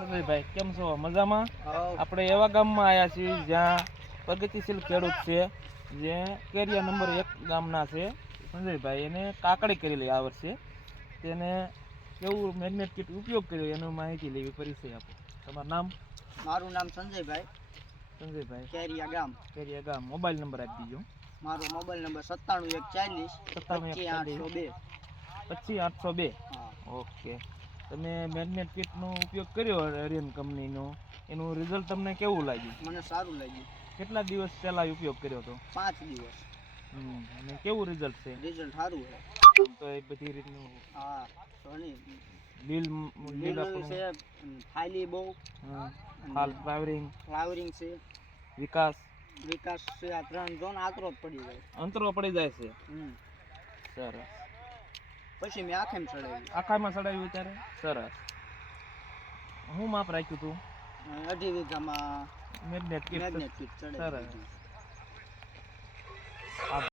સંજયભાઈ કેમ છો? મજામાં? હાવ આપણે એવા ગામમાં આવ્યા છીએ જ્યાં પ્રગતિશીલ ખેડૂત છે, જે કેરિયા નંબર 1 ગામના છે સંજયભાઈ. એને કાકડી કરેલી આ વર્ષે. તેને કેવું મેગ્નેટ કીટ ઉપયોગ કર્યો એની માહિતી લેવી. પરિચય આપો. તમારું નામ? મારું નામ સંજયભાઈ, સંજયભાઈ, કેરિયા ગામ. મોબાઈલ નંબર આપી દીજો. મારો મોબાઈલ નંબર 97 140 25802. હા. ઓકે. તમે મેગ્નેટ કીટનો ઉપયોગ કર્યો એરિયન કંપનીનો, એનું રિઝલ્ટ તમને કેવું લાગ્યું? મને સારું લાગ્યું. કેટલા દિવસ પહેલા ઉપયોગ કર્યો હતો? 5 દિવસ. અને કેવું રિઝલ્ટ છે? રિઝલ્ટ સારું છે. તો એ બધી રીતનું હા, સોની લીલ છે, ફાઈલી બહુ, હાલ ફ્લાવરિંગ છે, વિકાસ છે. આ 3 ઝોન આતરો જ પડી જાય. અંતરો પડી જાય છે. સરસ. પછી મેં આખામાં ચડાવ્યું. આખામાં ચડાવ્યું ત્યારે? સરસ. હું માપ રાખ્યું હતું? 2.5 વીઘામાં મેગ્નેટ કીટ. મેગ્નેટ કીટ ચડાવી. સરસ.